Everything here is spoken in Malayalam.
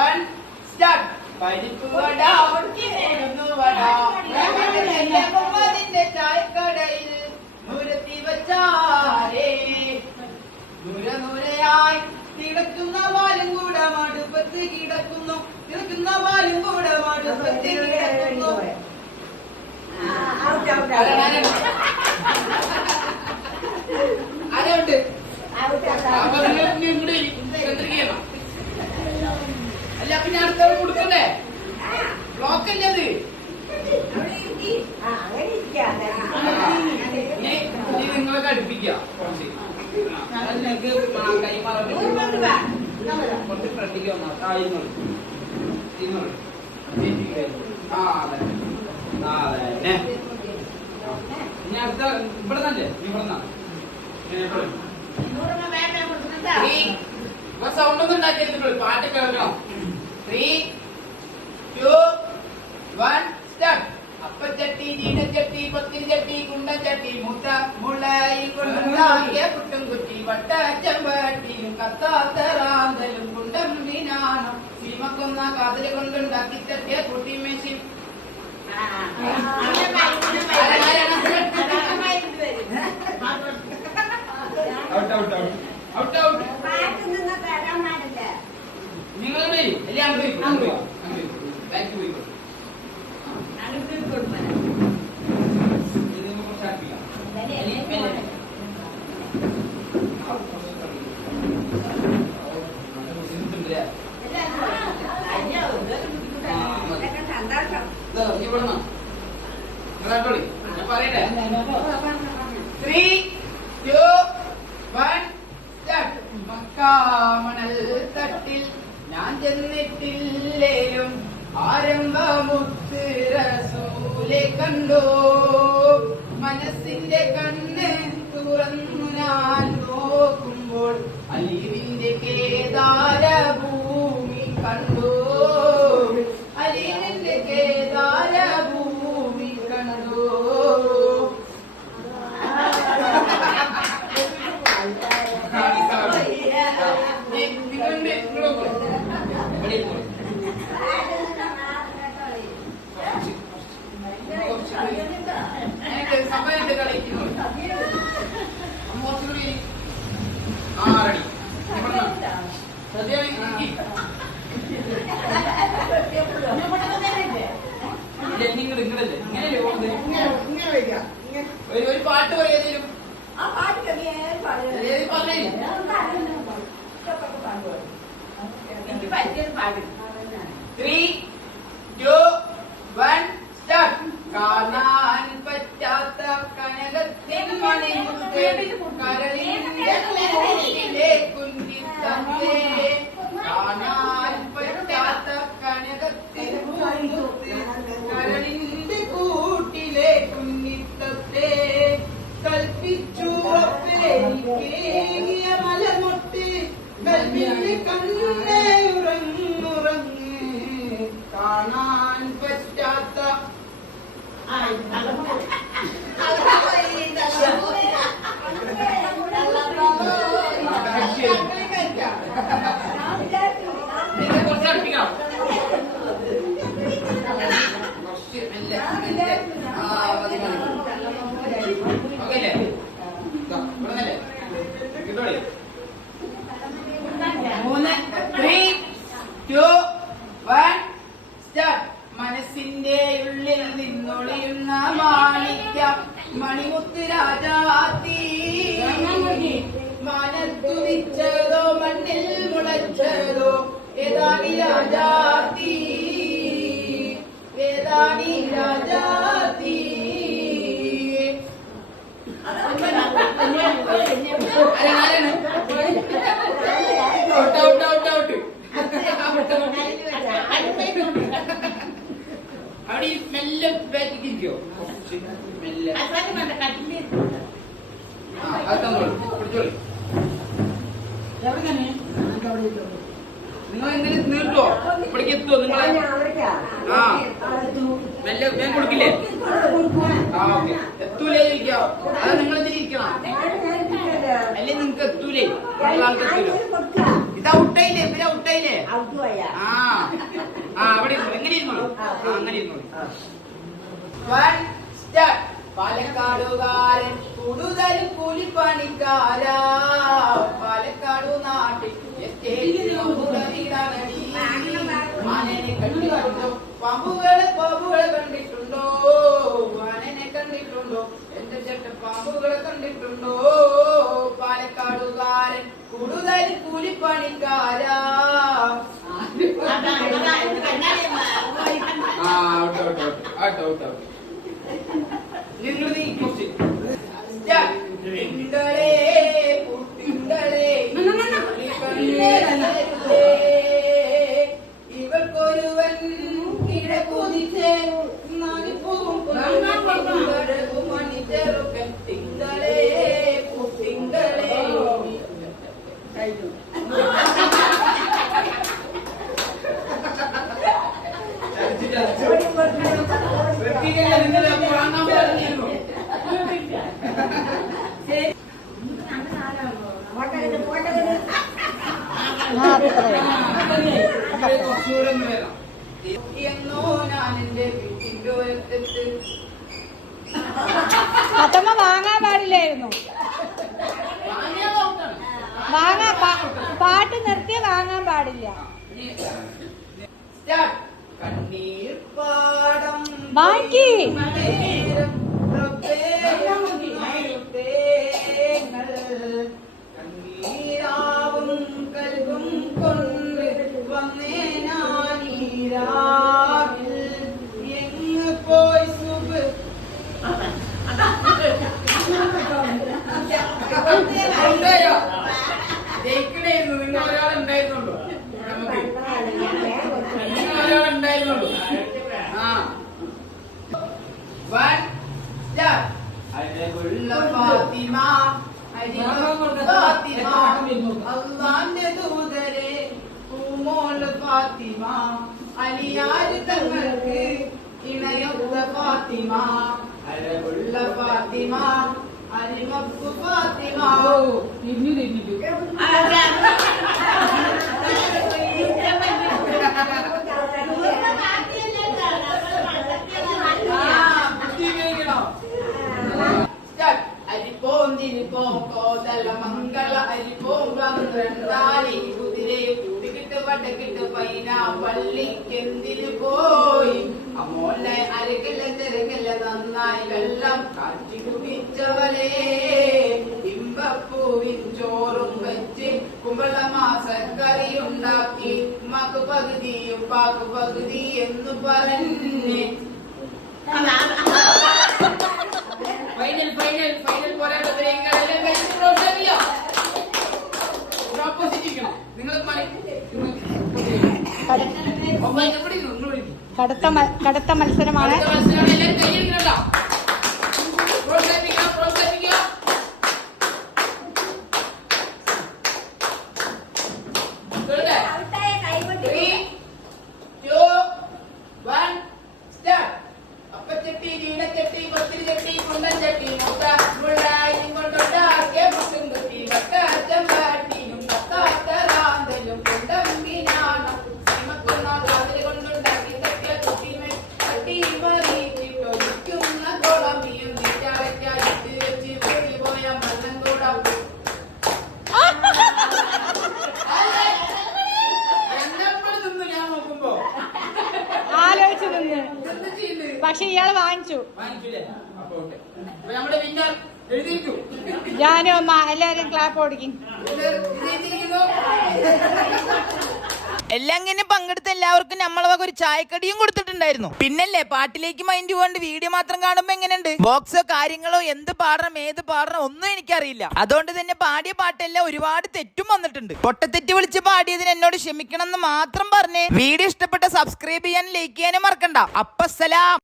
1 സ്റ്റാർട്ട്. പരിപ്പ് വട ഉഴുന്നു വട മുഹമ്മദിന്റെ ചായക്കടയിൽ നൂരത്തി വച്ചാലേ നൂരയായി കിടക്കുന്ന പാലും കൂടെ മടുപ്പത്ത് കിടക്കുന്നു. കിടക്കുന്ന പാലും കൂടെ മടുപ്പത്ത് കിടക്കുന്നു. അതുകൊണ്ട് അപ്പൊ നിങ്ങൾ കൂടി കേന്ദ്രീകരിക്കണം. അല്ല പിന്നെ അടുത്തവർ കൊടുക്കണ്ടേ? ബ്ലോക്ക് അല്ലേ അത്? നിങ്ങളെ കടുപ്പിക്കുക നിങ്ങൾക്ക് കൈമാറി കുറച്ച് ഫ്രണ്ടിക്ക് വന്നാൽ താഴ്ന്നു. ഇനി അടുത്ത ഇവിടെ തന്നെ ഇവിടെ സൗണ്ട് ഒന്നും ഉണ്ടാക്കിയിരുന്നുള്ളൂ. പാട്ട് കേൾക്കണം. 3, 2, 1 സ്റ്റാർട്ട്. അപ്പച്ചട്ടി ചീനച്ചട്ടി പത്തിരിച്ചട്ടി കുണ്ടച്ചട്ടി മുട്ട മുളയിൽ കൊണ്ടുണ്ടാക്കിയ കുട്ടും കുറ്റി വട്ട ചെമ്പട്ടിയും കത്താത്ത റാന്തലും കുണ്ടം മീനാണോ സീമക്കൊന്ന കാതല് കൊണ്ടുണ്ടാക്കി തട്ടിയ കുട്ടി മെഷീൻ. നിങ്ങളുടെ ഞാൻ പറയട്ടെ. 3, 2, 1 സ്റ്റാർട്ട്. മക്കാമണൽ തട്ടിൽ ഞാൻ ചെന്നിട്ടില്ലേലും ആരംഭമുത്ത് റസൂലെ കണ്ടോ. മനസ്സിന്റെ കണ്ണ് തുറന്നു ഞാൻ നോക്കുമ്പോൾ അലീവിന്റെ കേദാര ഭൂമി കണ്ടോ. അലീവിന്റെ കേദാര ഭൂമി കണ്ടോ. സമയത്ത് കളിക്കുന്നു. ഒരു പാട്ട് പറയാനും പറഞ്ഞു. 3, 2, 1 സ്റ്റാർട്ട്. കാണാൻ പറ്റാത്ത കനകത്തിൻ മണിമുത്തേ കരളിന്റെ കുഞ്ഞിത്തത്തേ. കാണാൻ പറ്റാത്ത കനകത്തിൻ മണിമുത്തേ കരളിന്റെ കൂട്ടിലെ കുഞ്ഞിത്തത്തേ. കൽപ്പിച്ചു കേങ്ങിയ മലമൊട്ടി കൽവിന്റെ കണ്ണേ ഉറങ്ങുറങ്ങ്. കാണാൻ പറ്റാത്ത മനസ്സിന്റെ ഉള്ളിൽ നിന്നൊളിയുന്ന മാണിക്യ മണിമുത്ത് രാജാത്തി. മനത്തുതിച്ചതോ മണ്ണിൽ മുളച്ചതോ ഏതാണി രാജാത്തി. ഏതാണി രാജാത്തി. അവിടെ മെല്ലെ ബാറ്റിരിക്കോ മെല്ലെ നിങ്ങൾ എങ്ങനെ നീട്ടോ ഇവിടേക്ക് എത്തുമോ നിങ്ങളെ? ആ മെല്ലെ ഞാൻ കൊടുക്കില്ലേ? ആ ഓക്കെ. എത്തൂലേ ചോദിക്കോ? അത് നിങ്ങൾ എന്തിരിക്കണം അല്ലേ? നിങ്ങക്ക് എത്തൂലേ? ഇത് ഔട്ടായില്ലേ? പിന്നെ ഔട്ടായില്ലേ? അവിടെ ഇരുന്നു. എങ്ങനെ ഇരുന്നോളൂ? അങ്ങനെ ഇരുന്നോളൂ. One, start. പാലക്കാടുകാരൻ കൂടുതൽ കൂലിപ്പണിക്കാരാ പാലക്കാടു നാട്ടിൽ ആനനെ കണ്ടിട്ടുണ്ടോ? പാമ്പുകളെ കണ്ടിട്ടുണ്ടോ? ആനനെ കണ്ടിട്ടുണ്ടോ? എന്റെ ചേട്ട പാമ്പുകളെ കണ്ടിട്ടുണ്ടോ? പാലക്കാടുകാരൻ കൂടുതൽ കൂലിപ്പണിക്കാരാ. ഇവർക്കൊരുവൻ കിഴക്കുതിച്ച് മണിച്ചെറുക്കൻ തിങ്കളേ തിങ്കളേ. അതമ്മ വാങ്ങാൻ പാടില്ലായിരുന്നു. പാട്ട് നിർത്തി വാങ്ങാൻ പാടില്ല. കണ്ണീർ പാടം ബാക്കി കണ്ണീരാവും കൽവും കൊണ്ട് വന്നേനാനീരാവിൽ എങ്ങ് പോയി സുബ് ജയിക്കണേയിരുന്നു. നിങ്ങൾ ഒരാളുണ്ടായിരുന്നുള്ളൂ. നമുക്ക് നിങ്ങൾ ഒരാളുണ്ടായിരുന്നുള്ളൂ. അഴകുള്ള ഫാത്തിമ ഫാത്തിമ അല്ലാന്റെ ദൂതരെ പൂമോൾ ഫാത്തിമ അലിയാര് തങ്ങൾക്ക് ഇണയൊത്ത ഫാത്തിമ അഴകുള്ള ഫാത്തിമ അരിമപ്പു ഫാത്തിമ. അരിപ്പോന്തിരിപ്പോം കോതല മംഗള അരിപ്പോം പന്ത്രണ്ടാളി കുതിരയെ കൂടിക്കിട്ട് വടക്കിട്ട് പൈന പള്ളിക്കെന്തിന് പോയി അമോലെ അരകല്ല ചെറുകല്ല നന്നായി വെള്ളം കാച്ചി കുടിച്ചവളേ ഇമ്പപ്പൂവിൻ ചോറും വെച്ച് കുമ്പള മാസക്കറി ഉണ്ടാക്കി ഉമ്മാക്ക് പകുതിയും പാക്ക് പകുതി എന്ന് പറഞ്ഞ് ഫൈനൽ ഫൈനൽ ഫൈനൽ പോരാട്ടത്തിൽ എല്ലാം കഴിച്ച് പ്രോത്സാഹിപ്പിക്കാം. ഓപ്പോസിറ്റിരിക്കണം. നിങ്ങൾ കടുത്ത മത്സരമാണ്. എല്ലാവരും കൈയ്യടിക്കണല്ലോ. പ്രോത്സാഹിപ്പിക്കാം പ്രോത്സാഹിപ്പിക്കാം. പക്ഷെ ഇയാള് വാങ്ങിച്ചു. ഞാനും അമ്മ എല്ലാരും ക്ലാപ്പ് ഓടിക്കും. എല്ലാം ഇങ്ങനെ പങ്കെടുത്ത എല്ലാവർക്കും നമ്മളെ വക ഒരു ചായക്കടിയും കൊടുത്തിട്ടുണ്ടായിരുന്നു. പിന്നല്ലേ പാട്ടിലേക്ക് മൈൻഡ് പോകാണ്ട് വീഡിയോ മാത്രം കാണുമ്പോ എങ്ങനെയുണ്ട്? ബോക്സോ കാര്യങ്ങളോ എന്ത് പാടണം ഏത് പാടണം ഒന്നും എനിക്കറിയില്ല. അതുകൊണ്ട് തന്നെ പാടിയ പാട്ടെല്ലാം ഒരുപാട് തെറ്റും വന്നിട്ടുണ്ട്. പൊട്ടത്തെറ്റ് വിളിച്ച് പാടിയതിന് എന്നോട് ക്ഷമിക്കണം എന്ന് മാത്രം പറഞ്ഞേ. വീഡിയോ ഇഷ്ടപ്പെട്ട സബ്സ്ക്രൈബ് ചെയ്യാനും ലൈക്ക് ചെയ്യാനും മറക്കണ്ട. അപ്പസ്സലാം.